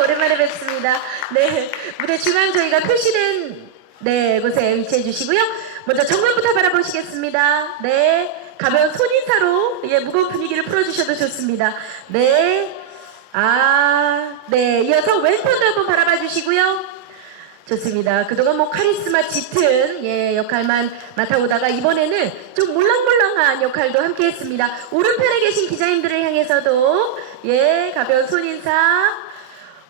오랜만에 뵙습니다. 네, 무대 중앙 저희가 표시된 네 곳에 위치해 주시고요. 먼저 정면부터 바라보시겠습니다. 네, 가벼운 손인사로 예 무거운 분위기를 풀어주셔도 좋습니다. 네, 아, 네, 이어서 왼편도 한번 바라봐 주시고요. 좋습니다. 그동안 뭐 카리스마 짙은 예, 역할만 맡아오다가 이번에는 좀 물렁물렁한 역할도 함께 했습니다. 오른편에 계신 기자님들을 향해서도 예, 가벼운 손인사.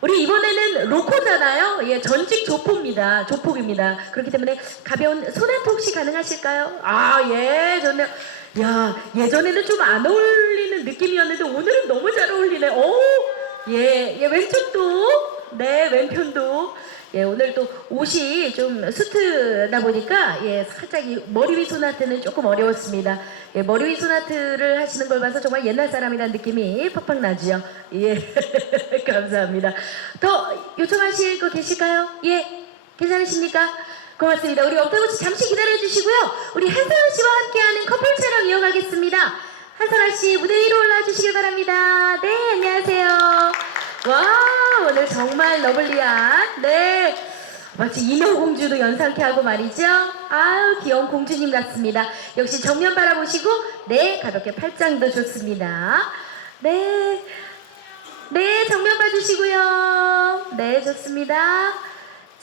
우리 이번에는 로코잖아요. 예, 전직 조폭입니다. 조폭입니다. 그렇기 때문에 가벼운 소나트 혹시 가능하실까요? 아, 예, 좋네요. 야, 예전에는 좀 안 어울리는 느낌이었는데 오늘은 너무 잘 어울리네. 오, 예, 예, 왼쪽도, 네, 왼편도. 예, 오늘 또 옷이 좀 수트다 보니까 예, 살짝 이 머리 위 소나트는 조금 어려웠습니다. 예, 머리 위 소나트를 하시는 걸 봐서 정말 옛날 사람이라는 느낌이 팍팍 나지요. 예, 감사합니다. 더 요청하실 거 계실까요? 예, 괜찮으십니까? 고맙습니다. 우리 엄태구 씨 잠시 기다려 주시고요. 우리 한선아 씨와 함께하는 커플 촬영 이어가겠습니다. 한선아 씨 무대 위로 올라 주시길 바랍니다. 네, 안녕하세요. 와, 정말 러블리한, 네. 마치 인어공주도 연상케 하고 말이죠. 아유, 귀여운 공주님 같습니다. 역시 정면 바라보시고, 네, 가볍게 팔짱도 좋습니다. 네. 네, 정면 봐주시고요. 네, 좋습니다.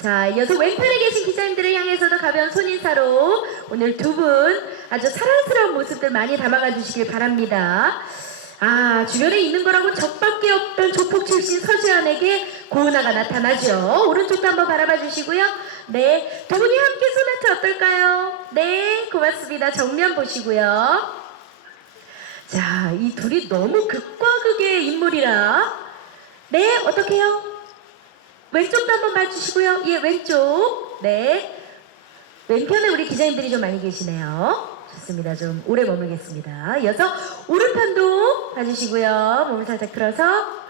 자, 이어서 왼편에 계신 기자님들을 향해서도 가벼운 손인사로 오늘 두 분 아주 사랑스러운 모습들 많이 담아가 주시길 바랍니다. 아, 주변에 있는 거라고 적밖에 없던 조폭 출신 서지환에게 고은아가 나타나죠. 오른쪽도 한번 바라봐 주시고요. 네, 두 분이 함께 소나트 어떨까요? 네, 고맙습니다. 정면 보시고요. 자, 이 둘이 너무 극과 극의 인물이라. 네, 어떡해요? 왼쪽도 한번 봐주시고요. 예, 왼쪽. 네. 왼편에 우리 기자님들이 좀 많이 계시네요. 좋습니다. 좀 오래 머물겠습니다. 이어서 오른편도 봐주시고요. 몸을 살짝 틀어서.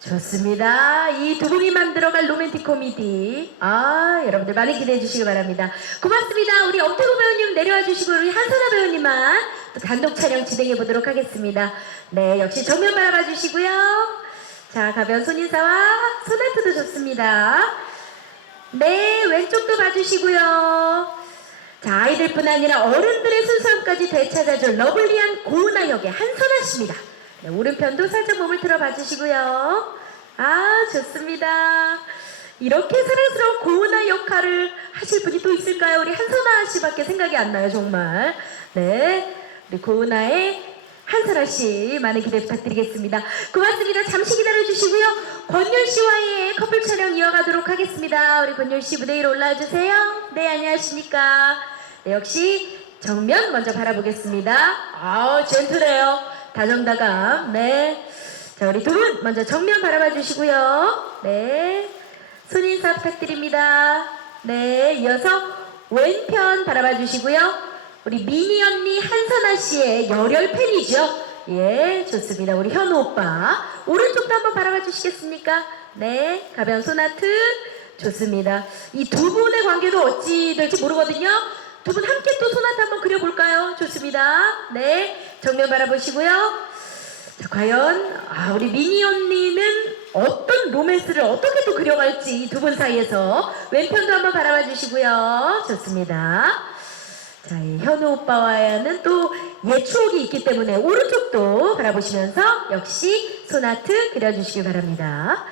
좋습니다. 이 두 분이 만들어갈 로맨틱 코미디. 아, 여러분들 많이 기대해 주시기 바랍니다. 고맙습니다. 우리 엄태구 배우님 내려와 주시고, 우리 한선아 배우님만 또 단독 촬영 진행해 보도록 하겠습니다. 네, 역시 정면 바라봐 주시고요. 자, 가벼운 손인사와 소나트도 좋습니다. 네, 왼쪽도 봐주시고요. 자, 아이들뿐 아니라 어른들의 순 수함까지 되찾아줄 러블리한 고은아 역의 한선아 씨입니다. 네, 오른편도 살짝 몸을 틀어 봐주시고요. 아, 좋습니다. 이렇게 사랑스러운 고은아 역할을 하실 분이 또 있을까요? 우리 한선아 씨밖에 생각이 안 나요, 정말. 네, 우리 고은아의 한선아 씨 많은 기대 부탁드리겠습니다. 고맙습니다. 잠시 기다려 주시고요. 권율 씨와의 커플 촬영 이어가도록 하겠습니다. 우리 권율 씨 무대 위로 올라와 주세요. 네, 안녕하십니까. 네, 역시 정면 먼저 바라보겠습니다. 아우, 젠틀해요. 다정다감. 네. 자, 우리 두 분 먼저 정면 바라봐 주시고요. 네. 손 인사 부탁드립니다. 네, 이어서 왼편 바라봐 주시고요. 우리 미니 언니 한선아 씨의 열혈 팬이죠. 예, 좋습니다. 우리 현우 오빠. 오른쪽도 한번 바라봐 주시겠습니까? 네, 가벼운 소나트. 좋습니다. 이 두 분의 관계도 어찌 될지 모르거든요. 두 분 함께 또 소나트 한번 그려볼까요? 좋습니다. 네, 정면 바라보시고요. 자, 과연 아, 우리 미니 언니는 어떤 로맨스를 어떻게 또 그려갈지 두 분 사이에서 왼편도 한번 바라봐 주시고요. 좋습니다. 자, 이 현우 오빠와는 또 옛 추억이 있기 때문에 오른쪽도 바라보시면서 역시 소나트 그려주시길 바랍니다.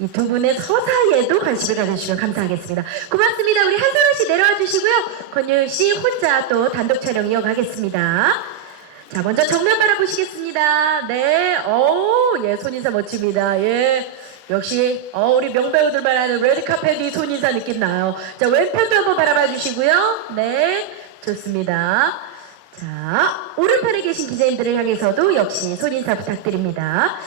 이두 분의 서사에도 관심을 가져주시면 감사하겠습니다. 고맙습니다. 우리 한선아 씨 내려와 주시고요. 권율 씨 혼자 또 단독 촬영 이어가겠습니다. 자, 먼저 정면 바라보시겠습니다. 네, 오, 예, 손인사 멋집니다. 예. 역시, 어, 우리 명배우들만 하는 레드카펫 이 손인사 느낌 나요. 자, 왼편도 한번 바라봐 주시고요. 네, 좋습니다. 자, 오른편에 계신 기자님들을 향해서도 역시 손인사 부탁드립니다.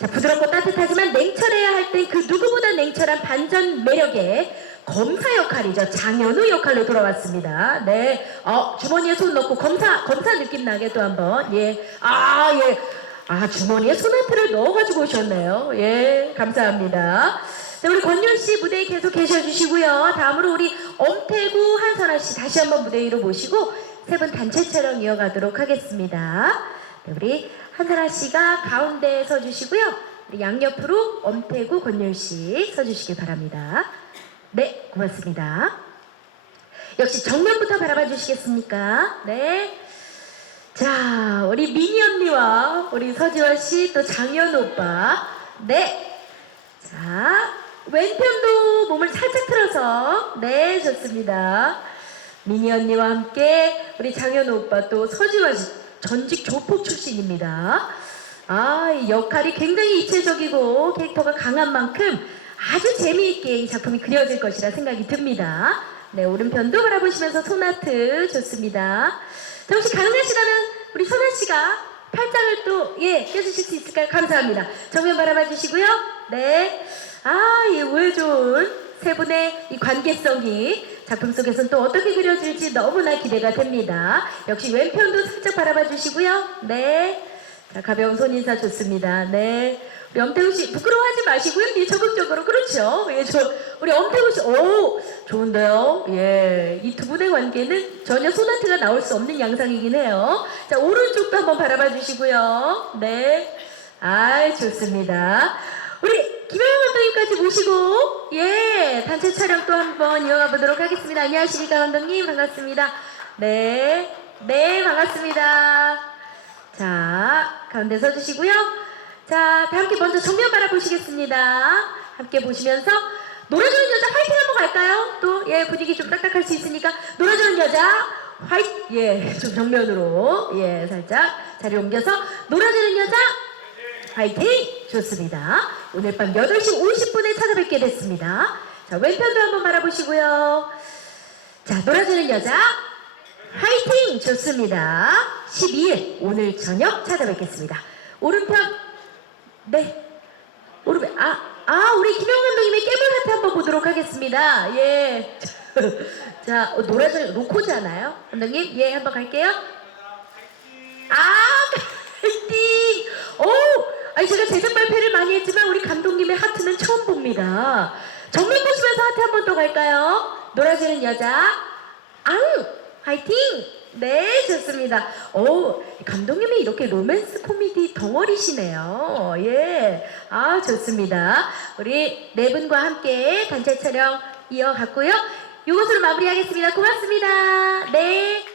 자, 부드럽고 따뜻하지만 냉철해야 할 땐 그 누구보다 냉철한 반전 매력의 검사 역할이죠. 장현우 역할로 돌아왔습니다. 네. 어, 주머니에 손 넣고 검사, 검사 느낌 나게 또 한 번. 예. 아, 예. 아, 주머니에 소나트를 넣어가지고 오셨네요. 예. 감사합니다. 자, 우리 권율 씨 무대에 계속 계셔주시고요. 다음으로 우리 엄태구 한선아 씨 다시 한번 무대 위로 모시고 세 분 단체 촬영 이어가도록 하겠습니다. 네, 우리 한선아 씨가 가운데에 서주시고요. 우리 양옆으로 엄태구 권율 씨 서주시길 바랍니다. 네, 고맙습니다. 역시 정면부터 바라봐 주시겠습니까? 네. 자, 우리 미니 언니와 우리 서지원 씨, 또 장현 오빠. 네. 자, 왼편도 몸을 살짝 틀어서. 네, 좋습니다. 미니 언니와 함께 우리 장현 오빠 또 서지원 씨, 전직 조폭 출신입니다. 아, 이 역할이 굉장히 입체적이고 캐릭터가 강한 만큼 아주 재미있게 이 작품이 그려질 것이라 생각이 듭니다. 네, 오른편도 바라보시면서 소나트 좋습니다. 자, 혹시 가능하시다면 우리 선아 씨가 팔짱을 또, 예, 껴주실 수 있을까요? 감사합니다. 정면 바라봐 주시고요. 네. 아, 이 우애 좋은 세 분의 이 관계성이 작품 속에서는 또 어떻게 그려질지 너무나 기대가 됩니다. 역시 왼편도 살짝 바라봐 주시고요. 네. 자, 가벼운 손 인사 좋습니다. 네. 우리 엄태우 씨, 부끄러워하지 마시고요. 예, 적극적으로. 그렇죠. 예, 저, 우리 엄태우 씨, 오, 좋은데요. 예. 이 두 분의 관계는 전혀 소나트가 나올 수 없는 양상이긴 해요. 자, 오른쪽도 한번 바라봐 주시고요. 네. 아 좋습니다. 김영현 감독님까지 모시고, 예, 단체 촬영 또 한번 이어가 보도록 하겠습니다. 안녕하십니까, 감독님. 반갑습니다. 네. 네, 반갑습니다. 자, 가운데 서주시고요. 자, 다 함께 먼저 정면 바라보시겠습니다. 함께 보시면서 놀아주는 여자 화이팅 한번 갈까요? 또, 예, 분위기 좀 딱딱할 수 있으니까 놀아주는 여자 화이팅! 예, 좀 정면으로, 예, 살짝 자리 옮겨서 놀아주는 여자 화이팅! 좋습니다. 오늘 밤 8시 50분에 찾아뵙게 됐습니다. 자, 왼편도 한번 바라보시고요. 자, 놀아주는 여자 화이팅! 좋습니다. 12일 오늘 저녁 찾아뵙겠습니다. 오른편 네 오른편 아, 아 우리 김영 감독님의 깨물 하트 한번 보도록 하겠습니다. 예. 자 어, 놀아주는 로코잖아요. 감독님 예 한번 갈게요. 아니 제가 제작 발표를 많이 했지만 우리 감독님의 하트는 처음 봅니다. 정면 보시면서 하트 한번 또 갈까요? 놀아주는 여자 앙! 화이팅! 네, 좋습니다. 오, 감독님이 이렇게 로맨스 코미디 덩어리시네요. 예. 아, 좋습니다. 우리 네 분과 함께 단체 촬영 이어갔고요. 이것으로 마무리하겠습니다. 고맙습니다. 네.